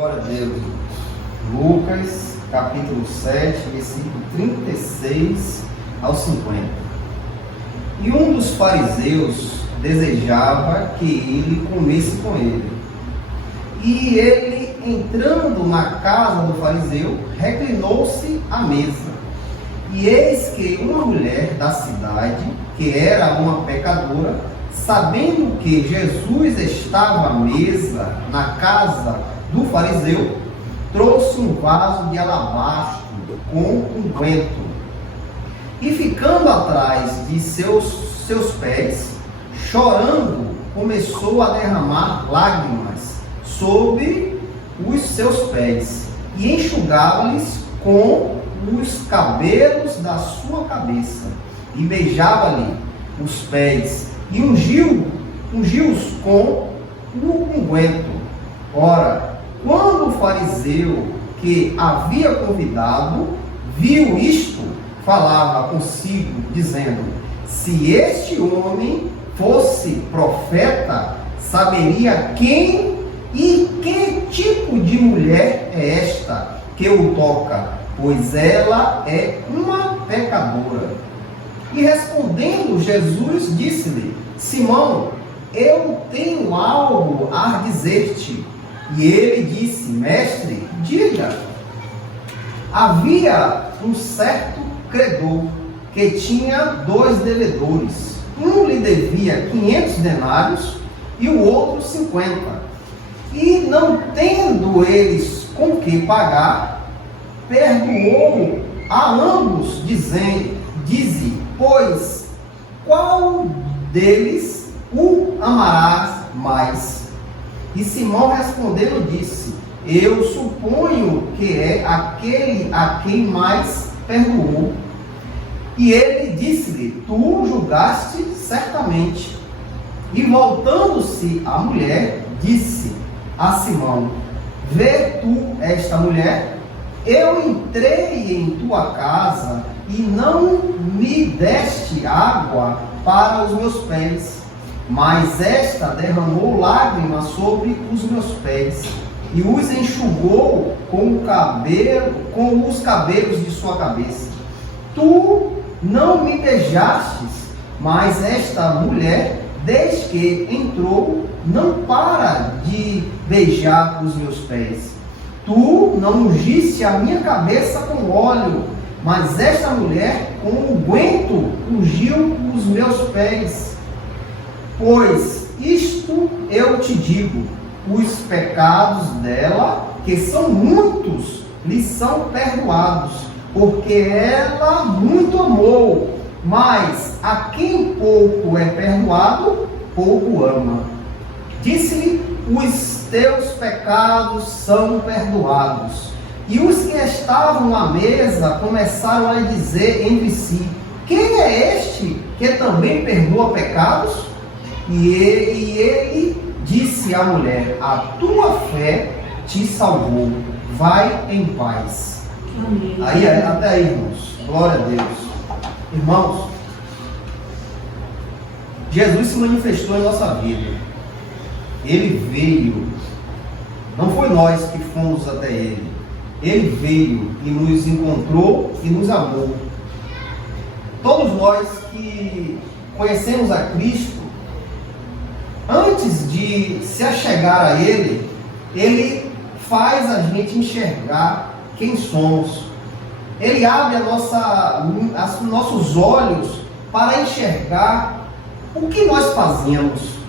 Glória a Deus. Lucas, capítulo 7, versículo 36 ao 50. E um dos fariseus desejava que ele comesse com ele. E ele, entrando na casa do fariseu, reclinou-se à mesa. E eis que uma mulher da cidade, que era uma pecadora, sabendo que Jesus estava à mesa na casa do fariseu, trouxe um vaso de alabastro com unguento. E ficando atrás de seus pés, chorando, começou a derramar lágrimas sobre os seus pés e enxugava-lhes com os cabelos da sua cabeça, e beijava-lhe os pés e ungiu-os com o unguento. Ora, quando o fariseu que havia convidado viu isto, falava consigo, dizendo: se este homem fosse profeta, saberia quem e que tipo de mulher é esta que o toca, pois ela é uma pecadora. E respondendo Jesus, disse-lhe: Simão, eu tenho algo a dizer-te. E ele disse: Mestre, diga. Havia um certo credor que tinha 2 devedores. Um lhe devia 500 denários e o outro 50. E não tendo eles com que pagar, perdoou a ambos, dize, pois, qual deles o amarás mais? E Simão respondendo disse: eu suponho que é aquele a quem mais perdoou. E ele disse-lhe: tu julgaste certamente. E voltando-se à mulher, disse a Simão: vê tu esta mulher? Eu entrei em tua casa e não me deste água para os meus pés, mas esta derramou lágrimas sobre os meus pés e os enxugou com os cabelos de sua cabeça. Tu não me beijastes, mas esta mulher, desde que entrou, não para de beijar os meus pés. Tu não ungiste a minha cabeça com óleo, mas esta mulher com unguento ungiu os meus pés. Pois isto eu te digo: os pecados dela, que são muitos, lhe são perdoados, porque ela muito amou. Mas a quem pouco é perdoado, pouco ama. Disse-lhe: os teus pecados são perdoados. E os que estavam à mesa começaram a dizer entre si: quem é este que também perdoa pecados? E ele disse à mulher: a tua fé te salvou, vai em paz. Amém. Até aí, irmãos. Glória a Deus. Irmãos, Jesus se manifestou em nossa vida. Ele veio, não foi nós que fomos até Ele. Ele veio e nos encontrou e nos amou. Todos nós que conhecemos a Cristo, antes de se achegar a Ele, Ele faz a gente enxergar quem somos. Ele abre os nossos olhos para enxergar o que nós fazíamos.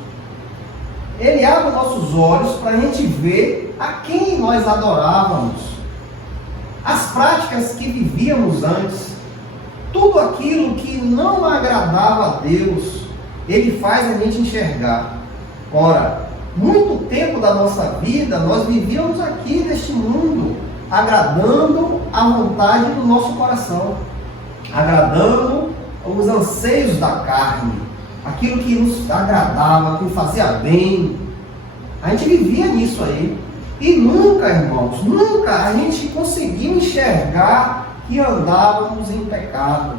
Ele abre os nossos olhos para a gente ver a quem nós adorávamos, as práticas que vivíamos antes, tudo aquilo que não agradava a Deus, Ele faz a gente enxergar. Ora, muito tempo da nossa vida nós vivíamos aqui neste mundo, agradando a vontade do nosso coração, agradando os anseios da carne, aquilo que nos agradava, que nos fazia bem. A gente vivia nisso aí. E nunca, irmãos, nunca a gente conseguiu enxergar que andávamos em pecado,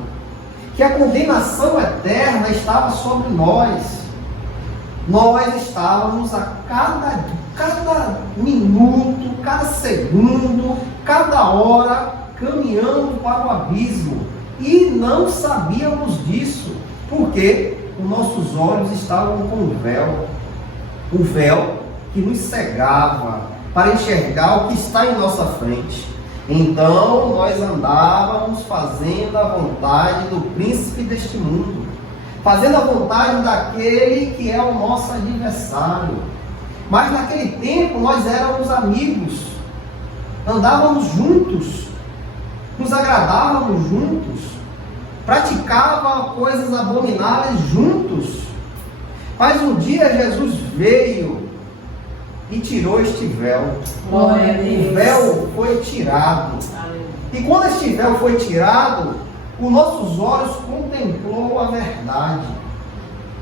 que a condenação eterna estava sobre nós. nós estávamos a cada minuto, cada segundo, cada hora, caminhando para o abismo. E não sabíamos disso, porque os nossos olhos estavam com o véu que nos cegava para enxergar o que está em nossa frente. Então nós andávamos fazendo a vontade do príncipe deste mundo, fazendo a vontade daquele que é o nosso adversário. Mas naquele tempo nós éramos amigos, andávamos juntos, nos agradávamos juntos, praticávamos coisas abomináveis juntos. Mas um dia Jesus veio e tirou este véu. Glória a Deus. O véu foi tirado. E quando este véu foi tirado, os nossos olhos contemplou a verdade.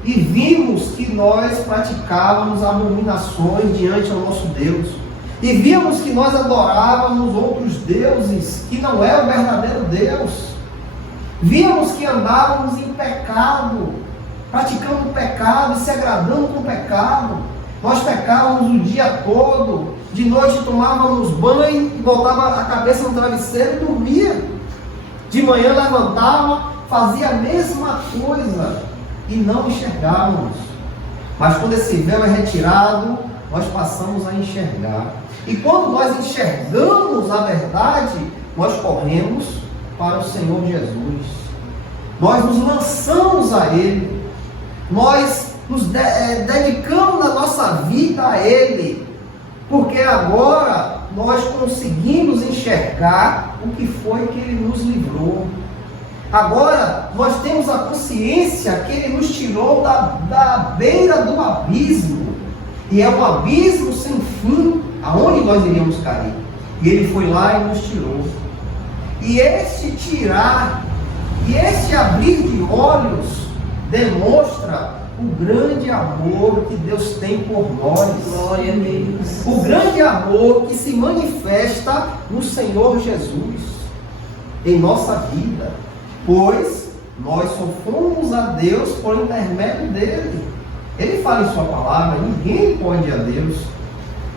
E vimos que nós praticávamos abominações diante do nosso Deus. E vimos que nós adorávamos outros deuses, que não é o verdadeiro Deus. Vimos que andávamos em pecado, praticando pecado e se agradando com o pecado. Nós pecávamos o dia todo, de noite tomávamos banho e botava a cabeça no travesseiro e dormia. De manhã levantava, fazia a mesma coisa e não enxergávamos. Mas quando esse véu é retirado, nós passamos a enxergar. E quando nós enxergamos a verdade, nós corremos para o Senhor Jesus. Nós nos lançamos a Ele. Nós nos dedicamos a nossa vida a Ele. Porque agora nós conseguimos enxergar o que foi que Ele nos livrou. Agora nós temos a consciência que Ele nos tirou da beira do abismo. E é um abismo sem fim, aonde nós iríamos cair. E Ele foi lá e nos tirou. E este tirar, e este abrir de olhos, demonstra o grande amor que Deus tem por nós. Glória a Deus. O grande amor que se manifesta no Senhor Jesus, em nossa vida. Pois nós só fomos a Deus por intermédio dele. Ele fala em sua palavra, ninguém pode ir a Deus.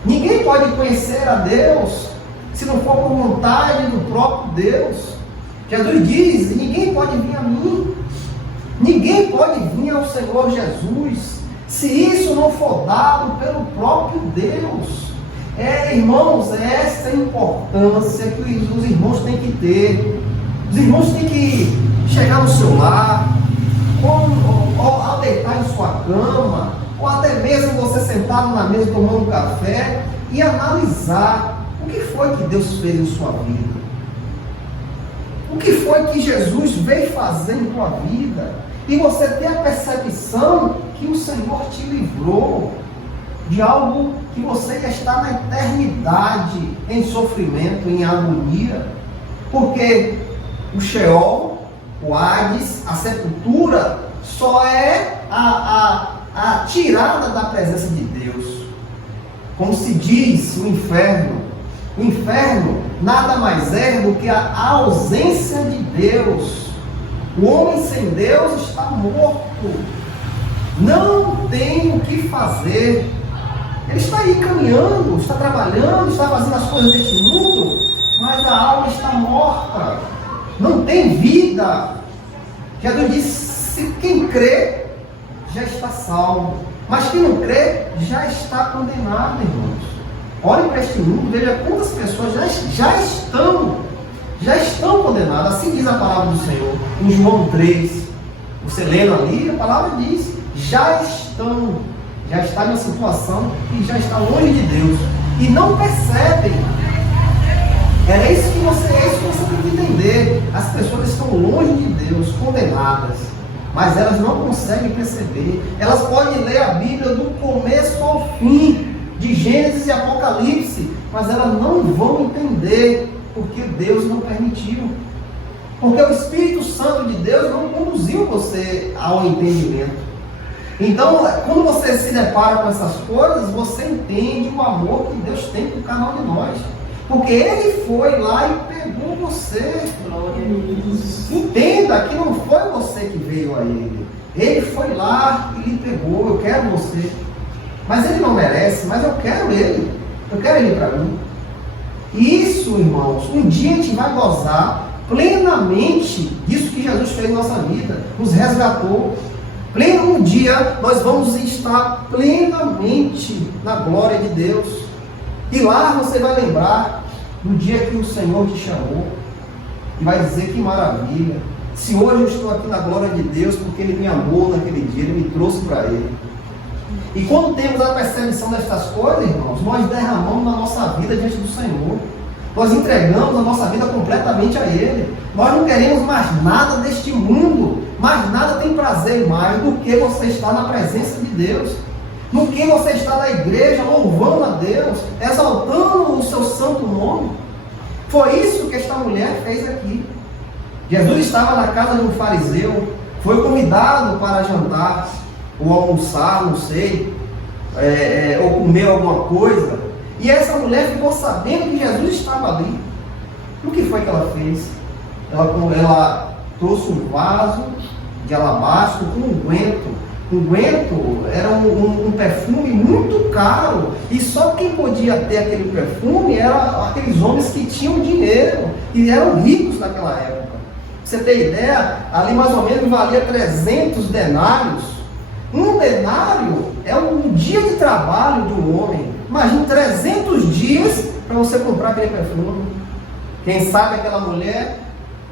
Ninguém pode conhecer a Deus se não for por vontade do próprio Deus. Jesus diz, ninguém pode vir a mim. Ninguém pode vir ao Senhor Jesus se isso não for dado pelo próprio Deus. Irmãos, essa é a importância que os irmãos têm que ter. Os irmãos têm que chegar no seu lar, ou ao deitar em sua cama, ou até mesmo você sentado na mesa tomando um café, e analisar o que foi que Deus fez em sua vida. O que foi que Jesus veio fazer em tua vida? E você ter a percepção que o Senhor te livrou de algo que você já está na eternidade em sofrimento, em agonia. Porque o Sheol, o Hades, a sepultura, só é a tirada da presença de Deus. Como se diz o inferno. O inferno nada mais é do que a ausência de Deus. O homem sem Deus está morto. Não tem o que fazer. Ele está aí caminhando, está trabalhando, está fazendo as coisas deste mundo, mas a alma está morta. Não tem vida. Jesus disse, quem crê já está salvo. Mas quem não crê já está condenado, irmãos. Olhem para este mundo, veja quantas pessoas já estão condenadas. Assim diz a palavra do Senhor. Em João 3, você lendo ali, a palavra diz, já está em situação que já está longe de Deus. E não percebem. É isso que você tem que entender. As pessoas estão longe de Deus, condenadas. Mas elas não conseguem perceber. Elas podem ler a Bíblia do começo ao fim, de Gênesis e Apocalipse, mas elas não vão entender, porque Deus não permitiu. Porque o Espírito Santo de Deus não conduziu você ao entendimento. Então, quando você se depara com essas coisas, você entende o amor que Deus tem por cada um de nós. Porque Ele foi lá e pegou você. Entenda que não foi você que veio a Ele. Ele foi lá e lhe pegou, eu quero você. Mas ele não merece, mas eu quero ele para mim. E isso, irmãos, um dia a gente vai gozar plenamente disso que Jesus fez na nossa vida, nos resgatou. Um dia nós vamos estar plenamente na glória de Deus. E lá você vai lembrar do dia que o Senhor te chamou e vai dizer: que maravilha, se hoje eu estou aqui na glória de Deus porque Ele me amou naquele dia, Ele me trouxe para Ele. E quando temos a percepção destas coisas, irmãos, nós derramamos na nossa vida diante do Senhor. Nós entregamos a nossa vida completamente a Ele. Nós não queremos mais nada deste mundo. Mais nada tem prazer mais do que você estar na presença de Deus. No que você está na igreja, louvando a Deus, exaltando o seu santo nome. Foi isso que esta mulher fez aqui. Jesus estava na casa de um fariseu, foi convidado para jantar, ou almoçar, não sei, ou comer alguma coisa. E essa mulher ficou sabendo que Jesus estava ali. E o que foi que ela fez? Ela trouxe um vaso de alabastro com unguento. Unguento era um perfume muito caro. E só quem podia ter aquele perfume eram aqueles homens que tinham dinheiro e eram ricos naquela época. Pra você ter ideia, ali mais ou menos valia 300 denários. Um denário é um dia de trabalho de um homem. Imagina 300 dias para você comprar aquele perfume. Quem sabe aquela mulher,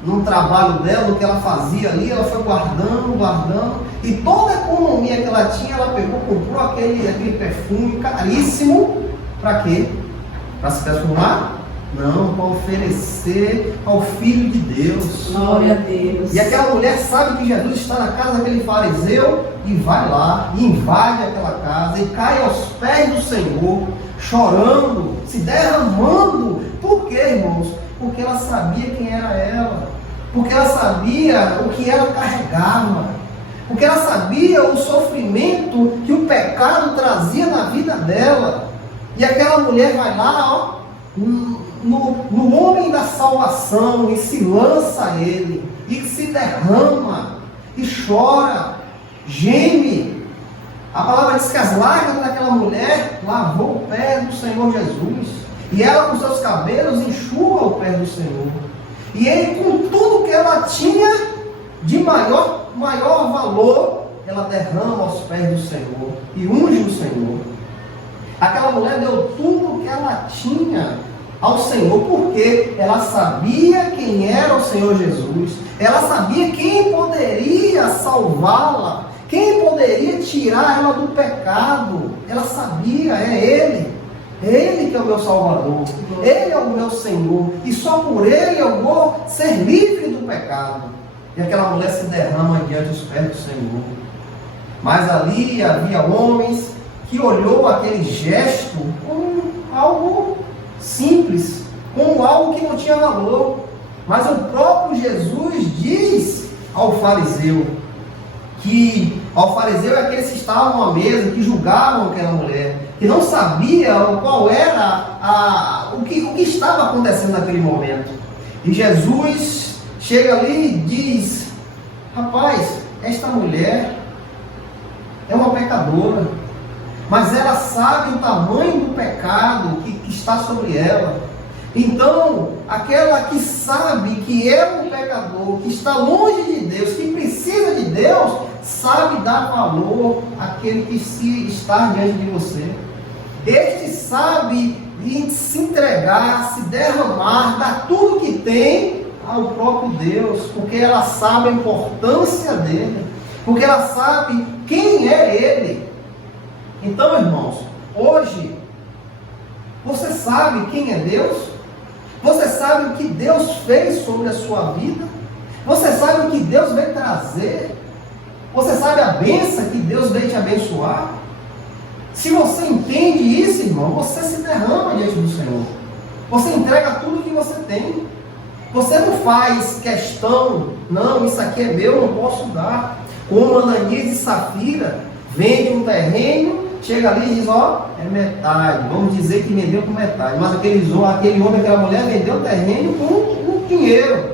no trabalho dela, no que ela fazia ali, ela foi guardando, e toda a economia que ela tinha, ela pegou, comprou aquele perfume caríssimo. Para quê? Para se perfumar? Não, para oferecer ao Filho de Deus. Glória a Deus. E aquela mulher sabe que Jesus está na casa daquele fariseu e vai lá, e invade aquela casa e cai aos pés do Senhor, chorando, se derramando. Por quê, irmãos? Porque ela sabia quem era ela, porque ela sabia o que ela carregava, porque ela sabia o sofrimento que o pecado trazia na vida dela. E aquela mulher vai lá, no homem da salvação, e se lança a ele, e se derrama, e chora, geme. A palavra diz que as lágrimas daquela mulher lavou o pé do Senhor Jesus, e ela com seus cabelos enxuga o pé do Senhor, e ele, com tudo que ela tinha de maior valor, ela derrama aos pés do Senhor e unge o Senhor. Aquela mulher deu tudo que ela tinha ao Senhor, porque ela sabia quem era o Senhor Jesus, ela sabia quem poderia salvá-la, quem poderia tirar ela do pecado. Ela sabia, é Ele que é o meu Salvador, Ele é o meu Senhor, e só por Ele eu vou ser livre do pecado. E aquela mulher se derrama diante dos pés do Senhor. Mas ali havia homens que olhou aquele gesto como algo simples, como algo que não tinha valor. Mas o próprio Jesus diz ao fariseu é aqueles que estavam à mesa, que julgavam aquela mulher, que não sabia qual era o que estava acontecendo naquele momento. E Jesus chega ali e diz: rapaz, esta mulher é uma pecadora, mas ela sabe o tamanho do pecado que está sobre ela. Então, aquela que sabe que é um pecador, que está longe de Deus, que precisa de Deus, sabe dar valor àquele que está diante de você. Este sabe se entregar, se derramar, dar tudo que tem ao próprio Deus, porque ela sabe a importância dele, porque ela sabe quem é Ele. Então, irmãos, hoje, você sabe quem é Deus? Você sabe o que Deus fez sobre a sua vida? Você sabe o que Deus veio trazer? Você sabe a bênção que Deus veio te abençoar? Se você entende isso, irmão, você se derrama diante do Senhor. Você entrega tudo que você tem. Você não faz questão, não, isso aqui é meu, não posso dar. Como Ananias e Safira, vende um terreno, chega ali e diz: ó, é metade, vamos dizer que vendeu por metade. Mas aquele homem, aquela mulher vendeu o terreno com dinheiro.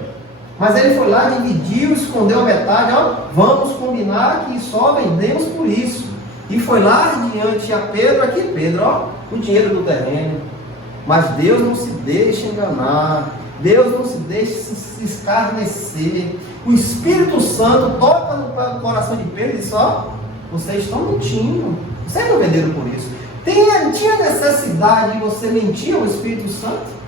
Mas ele foi lá, dividiu, escondeu a metade. Ó, vamos combinar que só vendemos por isso. E foi lá diante a Pedro, aqui Pedro, ó, o dinheiro do terreno. Mas Deus não se deixa enganar. Deus não se deixa se escarnecer. O Espírito Santo toca no coração de Pedro e diz, ó, vocês estão mentindo. Vocês não venderam por isso. Tinha necessidade de você mentir ao Espírito Santo?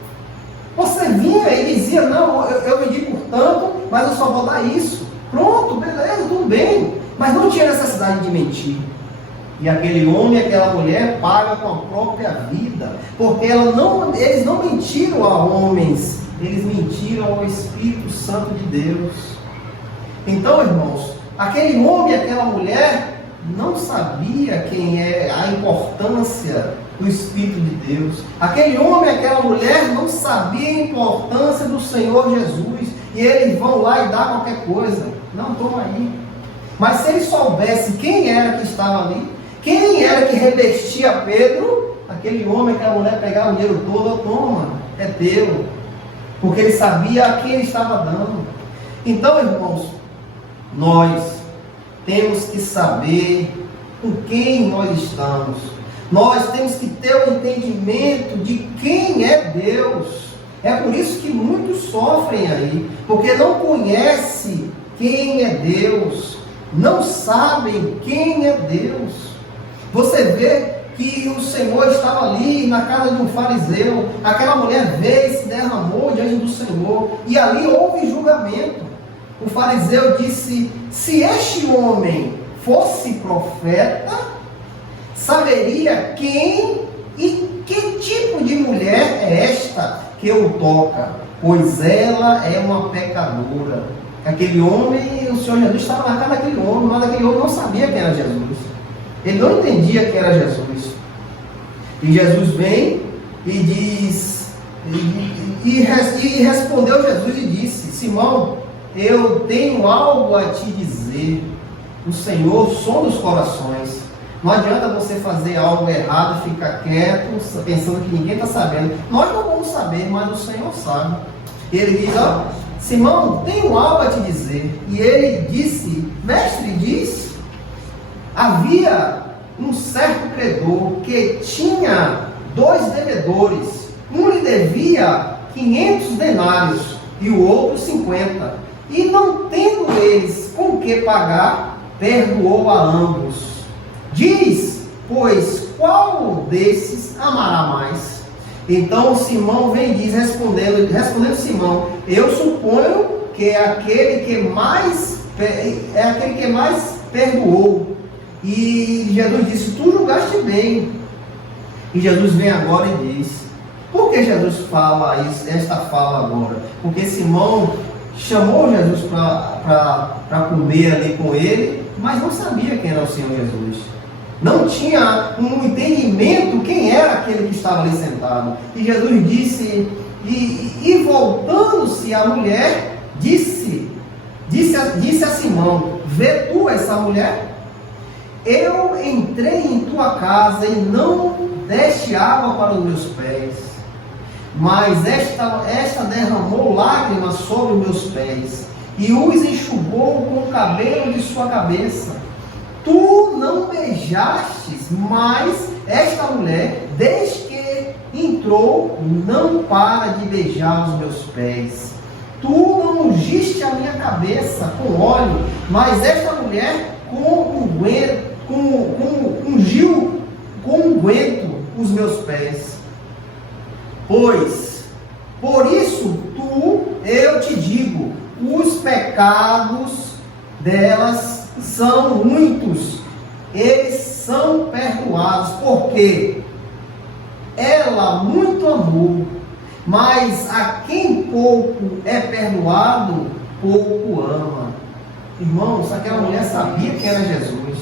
Você vinha e dizia, não, eu vendi por tanto, mas eu só vou dar isso. Pronto, beleza, tudo bem. Mas não tinha necessidade de mentir. E aquele homem e aquela mulher pagam com a própria vida. Porque eles não mentiram a homens, eles mentiram ao Espírito Santo de Deus. Então, irmãos, aquele homem e aquela mulher não sabia quem é a importância do Espírito de Deus. Aquele homem e aquela mulher não sabia a importância do Senhor Jesus. E eles vão lá e dão qualquer coisa. Não, toma aí. Mas se eles soubessem quem era que estava ali, quem era que revestia Pedro, aquele homem e aquela mulher pegavam o dinheiro todo, toma, é teu. Porque ele sabia a quem ele estava dando. Então, irmãos, nós temos que saber com quem nós estamos. Nós temos que ter o entendimento de quem é Deus. É por isso que muitos sofrem aí, porque não conhecem quem é Deus, não sabem quem é Deus. Você vê que o Senhor estava ali na casa de um fariseu, aquela mulher veio e se derramou diante do Senhor, e ali houve julgamento. O fariseu disse, se este homem fosse profeta, saberia quem e que tipo de mulher é esta que o toca, pois ela é uma pecadora. Aquele homem, o Senhor Jesus estava na casa daquele homem, mas aquele homem não sabia quem era Jesus. Ele não entendia quem era Jesus. E Jesus vem e diz, e respondeu Jesus e disse, Simão, eu tenho algo a te dizer. O Senhor sonda os corações. Não adianta você fazer algo errado, ficar quieto, pensando que ninguém está sabendo. Nós não vamos saber, mas o Senhor sabe. Ele diz, ó, Simão, tenho algo a te dizer. E ele disse, mestre, diz. Havia um certo credor que tinha 2 devedores. Um lhe devia 500 denários e o outro 50. E não tendo eles com que pagar, perdoou a ambos. Diz, pois, qual desses amará mais? Então Simão vem e diz, respondendo Simão, eu suponho que é aquele que mais perdoou. E Jesus disse, tu julgaste bem. E Jesus vem agora e diz, por que Jesus fala esta fala agora? Porque Simão chamou Jesus para comer ali com ele, mas não sabia quem era o Senhor Jesus. Não tinha um entendimento quem era aquele que estava ali sentado. E Jesus disse, e voltando-se a mulher, disse a Simão, vê tu essa mulher? Eu entrei em tua casa e não deste água para os meus pés, mas esta derramou lágrimas sobre os meus pés e os enxugou com o cabelo de sua cabeça. Tu não beijastes, mas esta mulher, desde que entrou, não para de beijar os meus pés. Tu não ungiste a minha cabeça com óleo, mas esta mulher ungiu com unguento os meus pés. Pois, por isso eu te digo, os pecados delas são muitos, eles são perdoados, porque ela muito amou, mas a quem pouco é perdoado, pouco ama. Irmãos, aquela mulher sabia quem era Jesus.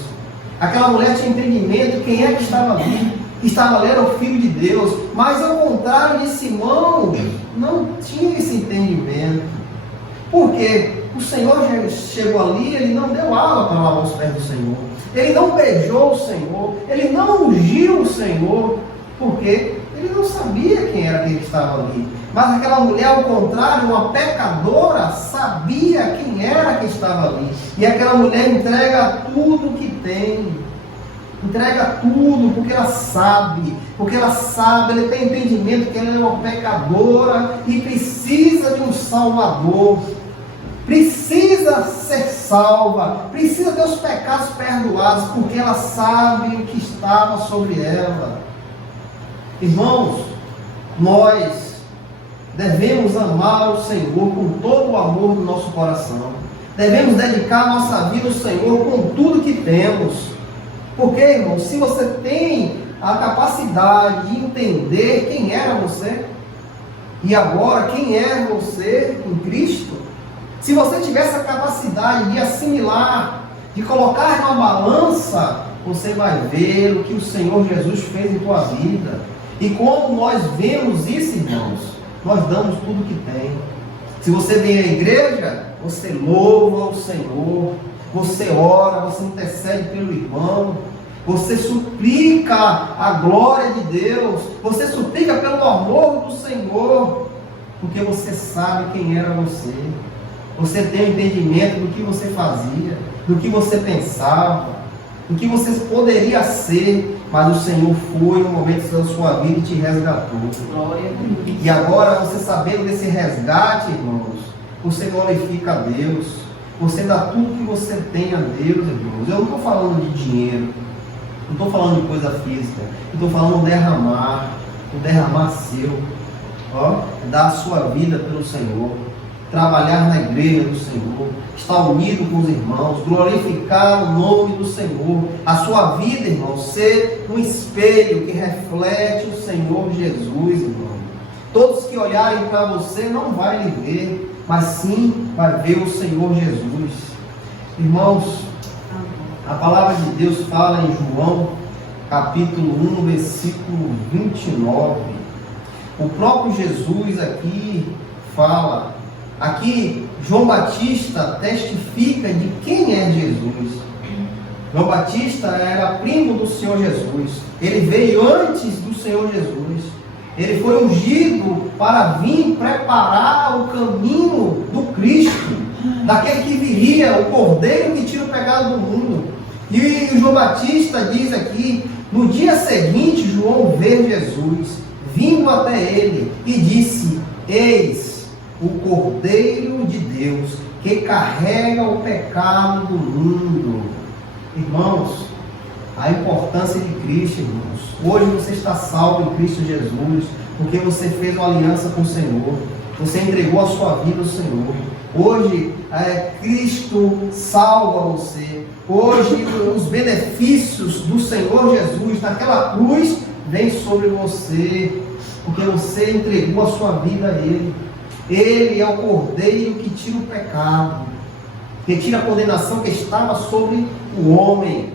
Aquela mulher tinha entendimento quem é que estava ali. Estava ali, era o Filho de Deus. Mas ao contrário de Simão, não tinha esse entendimento. Por quê? O Senhor chegou ali, ele não deu água para lavar os pés do Senhor. Ele não beijou o Senhor. Ele não ungiu o Senhor. Porque Ele não sabia quem era aquele que estava ali. Mas aquela mulher, ao contrário, uma pecadora, sabia quem era que estava ali. E aquela mulher entrega tudo que tem. Entrega tudo, porque ela sabe, ela tem entendimento que ela é uma pecadora e precisa de um Salvador, precisa ser salva, precisa ter os pecados perdoados, porque ela sabe o que estava sobre ela. Irmãos, nós devemos amar o Senhor com todo o amor do nosso coração, devemos dedicar a nossa vida ao Senhor com tudo que temos. Porque, irmão, se você tem a capacidade de entender quem era você, e agora quem é você em Cristo, se você tivesse a capacidade de assimilar, de colocar na balança, você vai ver o que o Senhor Jesus fez em tua vida. E quando nós vemos isso, irmãos, nós damos tudo que tem. Se você vem à igreja, você louva o Senhor, você ora, você intercede pelo irmão, você suplica a glória de Deus, você suplica pelo amor do Senhor, porque você sabe quem era você. Você tem o entendimento do que você fazia, do que você pensava, do que você poderia ser, mas o Senhor foi no momento da sua vida e te resgatou. Glória a Deus. E agora, você sabendo desse resgate, irmãos, você glorifica a Deus, você dá tudo que você tem a Deus, irmãos. Eu não estou falando de dinheiro, não estou falando de coisa física, eu estou falando o derramar seu, dar a sua vida pelo Senhor, trabalhar na igreja do Senhor, estar unido com os irmãos, glorificar o nome do Senhor, a sua vida, irmão, ser um espelho que reflete o Senhor Jesus, irmão. Todos que olharem para você não vão lhe ver, mas sim vai ver o Senhor Jesus. Irmãos, a palavra de Deus fala em João, capítulo 1, versículo 29. O próprio Jesus aqui fala, aqui João Batista testifica de quem é Jesus. João Batista era primo do Senhor Jesus. Ele veio antes do Senhor Jesus. Ele foi ungido para vir preparar o caminho do Cristo, daquele que viria, o Cordeiro que tira o pecado do mundo. E João Batista diz aqui, no dia seguinte, João vê Jesus vindo até ele e disse: eis o Cordeiro de Deus que carrega o pecado do mundo. Irmãos, a importância de Cristo, irmãos. Hoje você está salvo em Cristo Jesus, porque você fez uma aliança com o Senhor, você entregou a sua vida ao Senhor. Hoje Cristo salva você. Hoje os benefícios do Senhor Jesus naquela cruz vêm sobre você, porque você entregou a sua vida a Ele. Ele é o Cordeiro que tira o pecado, que tira a condenação que estava sobre o homem.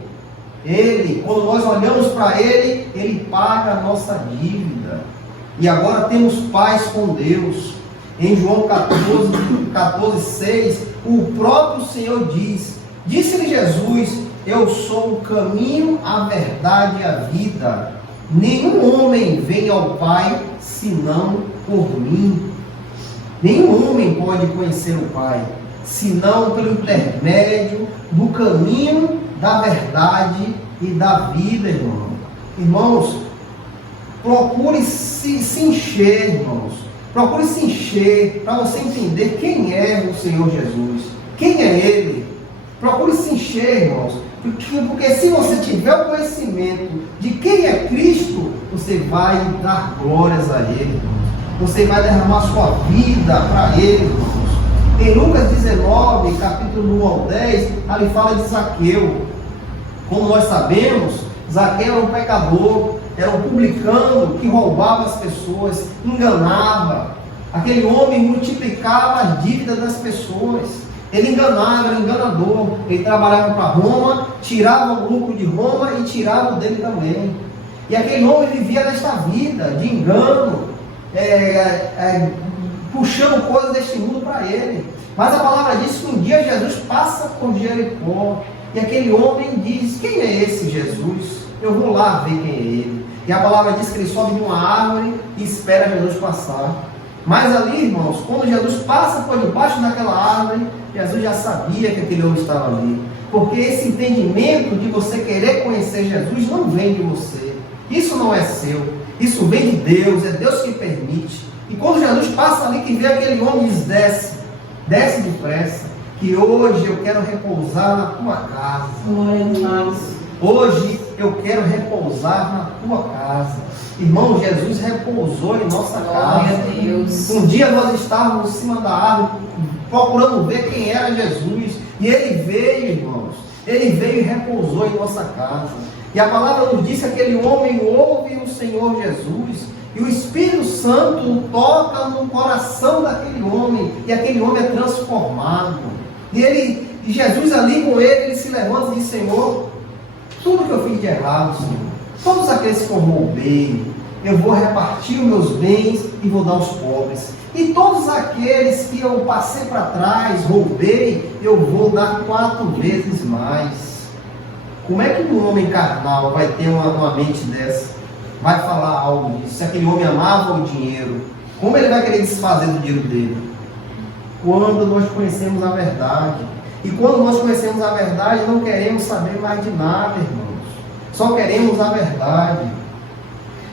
Ele, quando nós olhamos para Ele, Ele paga a nossa dívida. E agora temos paz com Deus. Em João 14:6, o próprio Senhor diz: disse-lhe Jesus: eu sou o caminho, a verdade e a vida. Nenhum homem vem ao Pai senão por mim. Nenhum homem pode conhecer o Pai senão pelo intermédio do caminho, da verdade e da vida, irmão. Irmãos, procure se encher, irmãos. Procure se encher para você entender quem é o Senhor Jesus. Quem é Ele? Procure se encher, irmãos. Porque se você tiver o conhecimento de quem é Cristo, você vai dar glórias a Ele, irmãos. Você vai derramar sua vida para Ele, irmãos. Em Lucas 19, capítulo 1 ao 10, ali fala de Zaqueu. Como nós sabemos, Zaqueu era um pecador, era um publicano que roubava as pessoas, enganava. Aquele homem multiplicava as dívidas das pessoas. Ele enganava, era enganador. Ele trabalhava para Roma, tirava o lucro de Roma e tirava o dele também. E aquele homem vivia nesta vida de engano, puxando coisas deste mundo para ele. Mas a palavra diz que um dia Jesus passa por Jericó. E aquele homem diz: quem é esse Jesus? Eu vou lá ver quem é ele. E a palavra diz que ele sobe de uma árvore e espera Jesus passar. Mas ali, irmãos, quando Jesus passa por debaixo daquela árvore, Jesus já sabia que aquele homem estava ali. Porque esse entendimento de você querer conhecer Jesus não vem de você. Isso não é seu. Isso vem de Deus, é Deus que permite. E quando Jesus passa ali, que vê aquele homem, diz: desce depressa, que hoje eu quero repousar na tua casa. Glória a Deus. Hoje eu quero repousar na tua casa. Irmão, Jesus repousou em nossa casa. Glória a Deus. Um dia nós estávamos em cima da árvore, procurando ver quem era Jesus. E ele veio, irmãos. Ele veio e repousou em nossa casa. E a palavra nos diz que aquele homem ouve o Senhor Jesus. E o Espírito Santo toca no coração daquele homem. E aquele homem é transformado. E Jesus ali com ele se levanta e diz: Senhor, tudo que eu fiz de errado, Senhor, todos aqueles que eu roubei, eu vou repartir os meus bens e vou dar aos pobres. E todos aqueles que eu passei para trás, roubei, eu vou dar 4 vezes mais. Como é que um homem carnal vai ter uma mente dessa? Vai falar algo disso? Se aquele homem amava o dinheiro, como ele vai querer desfazer do dinheiro dele? Quando nós conhecemos a verdade. E quando nós conhecemos a verdade, não queremos saber mais de nada, irmãos. Só queremos a verdade.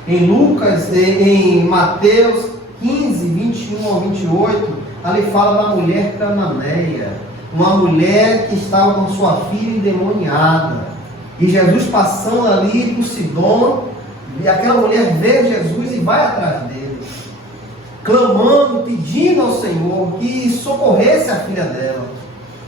Em Mateus 15, 21 ao 28, ali fala da mulher cananeia. Uma mulher que estava com sua filha endemoniada. E Jesus passando ali por Sidom, e aquela mulher vê Jesus e vai atrás dele, clamando, pedindo ao Senhor que socorresse a filha dela.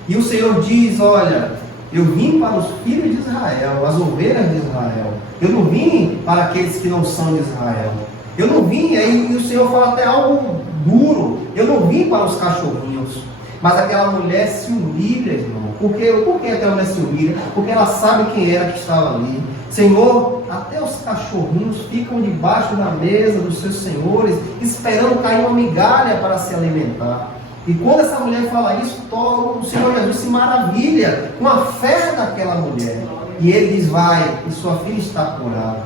E o Senhor diz: olha, eu vim para os filhos de Israel, as ovelhas de Israel. Eu não vim para aqueles que não são de Israel. Eu não vim, e o Senhor fala até algo duro: eu não vim para os cachorrinhos. Mas aquela mulher se humilha, irmão. Por que aquela mulher se humilha? Porque ela sabe quem era que estava ali. Senhor, até os cachorrinhos ficam debaixo da mesa dos seus senhores, esperando cair uma migalha para se alimentar. E quando essa mulher fala isso, o Senhor Jesus se maravilha com a fé daquela mulher. E ele diz: vai, e sua filha está curada.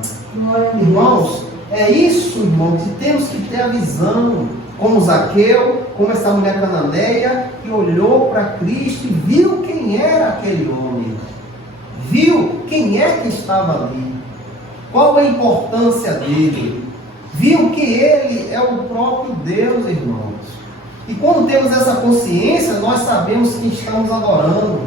Irmãos, é isso, irmãos, que temos que ter a visão. Como Zaqueu, como essa mulher cananeia, que olhou para Cristo e viu quem era aquele homem. Viu quem é que estava ali. Qual a importância dele. Viu que ele é o próprio Deus, irmãos. E quando temos essa consciência, nós sabemos que estamos adorando.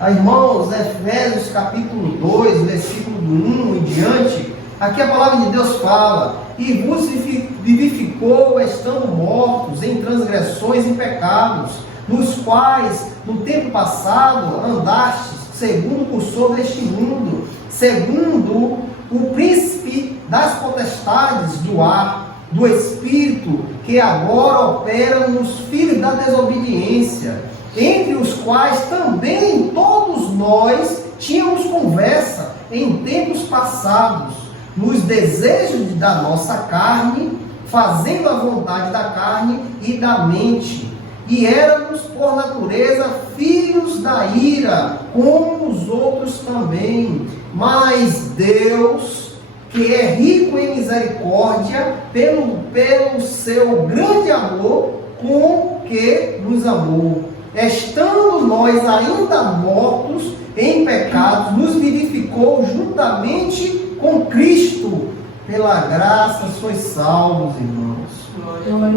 Irmãos, Efésios capítulo 2, versículo 1 em diante, aqui a palavra de Deus fala: e vos vivificou estando mortos em transgressões e pecados, nos quais no tempo passado andastes segundo o cursor deste mundo, segundo o príncipe das potestades do ar, do espírito que agora opera nos filhos da desobediência, entre os quais também todos nós tínhamos conversa em tempos passados, nos desejos da nossa carne, fazendo a vontade da carne e da mente, e éramos por natureza filhos da ira, como os outros também. Mas Deus, que é rico em misericórdia, pelo seu grande amor com que nos amou, estando nós ainda mortos em pecados, nos vivificou juntamente com Cristo. Pela graça sois salvos, irmãos.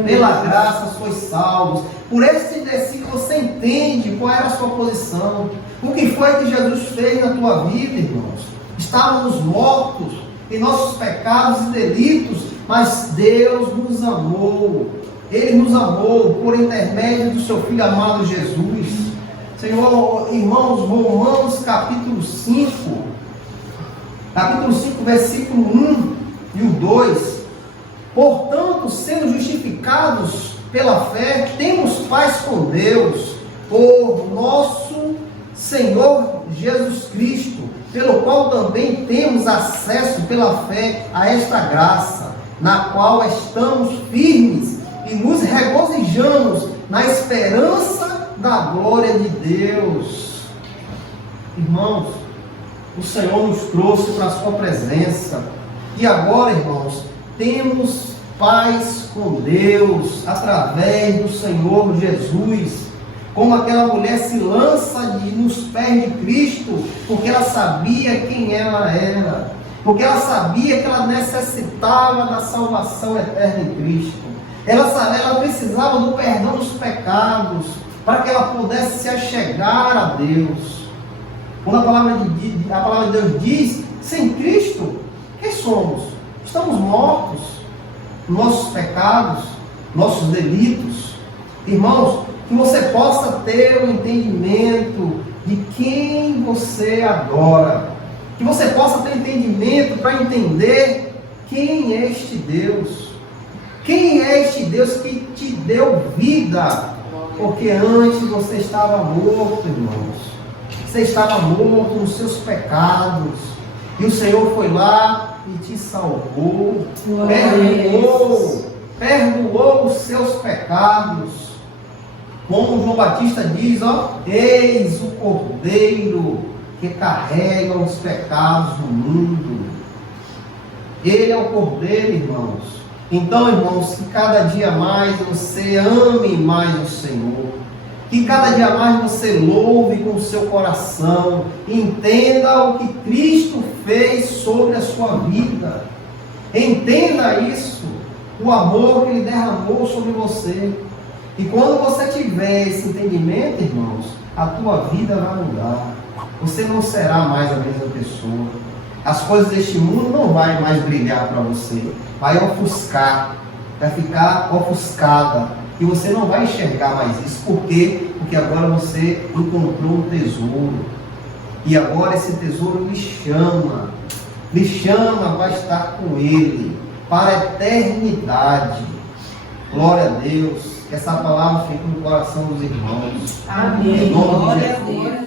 Pela graça sois salvos. Por esse versículo você entende qual era a sua posição. O que foi que Jesus fez na tua vida, irmãos? Estávamos mortos em nossos pecados e delitos, mas Deus nos amou. Ele nos amou por intermédio do seu Filho amado Jesus. Senhor, irmãos, Romanos capítulo 5, versículo 1 e o 2. Portanto, sendo justificados pela fé, temos paz com Deus, por nosso Senhor Jesus Cristo, pelo qual também temos acesso pela fé a esta graça, na qual estamos firmes e nos regozijamos na esperança da glória de Deus. Irmãos, o Senhor nos trouxe para a sua presença. E agora, irmãos, temos paz com Deus através do Senhor Jesus. Como aquela mulher se lança nos pés de Cristo, porque ela sabia quem ela era, porque ela sabia que ela necessitava da salvação eterna em Cristo. Ela precisava do perdão dos pecados, para que ela pudesse se achegar a Deus. Quando a palavra de Deus diz, sem Cristo, quem somos? Estamos mortos, nossos pecados, nossos delitos. Irmãos, que você possa ter o entendimento de quem você adora. Que você possa ter entendimento para entender quem é este Deus. Quem é este Deus que te deu vida? Porque antes você estava morto, irmãos. Você estava morto nos seus pecados. E o Senhor foi lá e te salvou. Perdoou os seus pecados. Como João Batista diz, eis o Cordeiro que carrega os pecados do mundo. Ele é o Cordeiro, irmãos. Então, irmãos, que cada dia mais você ame mais o Senhor. Que cada dia mais você louve com o seu coração. Entenda o que Cristo fez sobre a sua vida. Entenda isso. O amor que Ele derramou sobre você. E quando você tiver esse entendimento, irmãos, a tua vida vai mudar. Você não será mais a mesma pessoa. As coisas deste mundo não vão mais brilhar para você. Vai ofuscar. Vai ficar ofuscada. E você não vai enxergar mais isso. Por quê? Porque agora você encontrou um tesouro. E agora esse tesouro lhe chama. Lhe chama para estar com Ele. Para a eternidade. Glória a Deus. Que essa palavra fique no coração dos irmãos. Amém. Em nome de Glória a Jesus. Deus.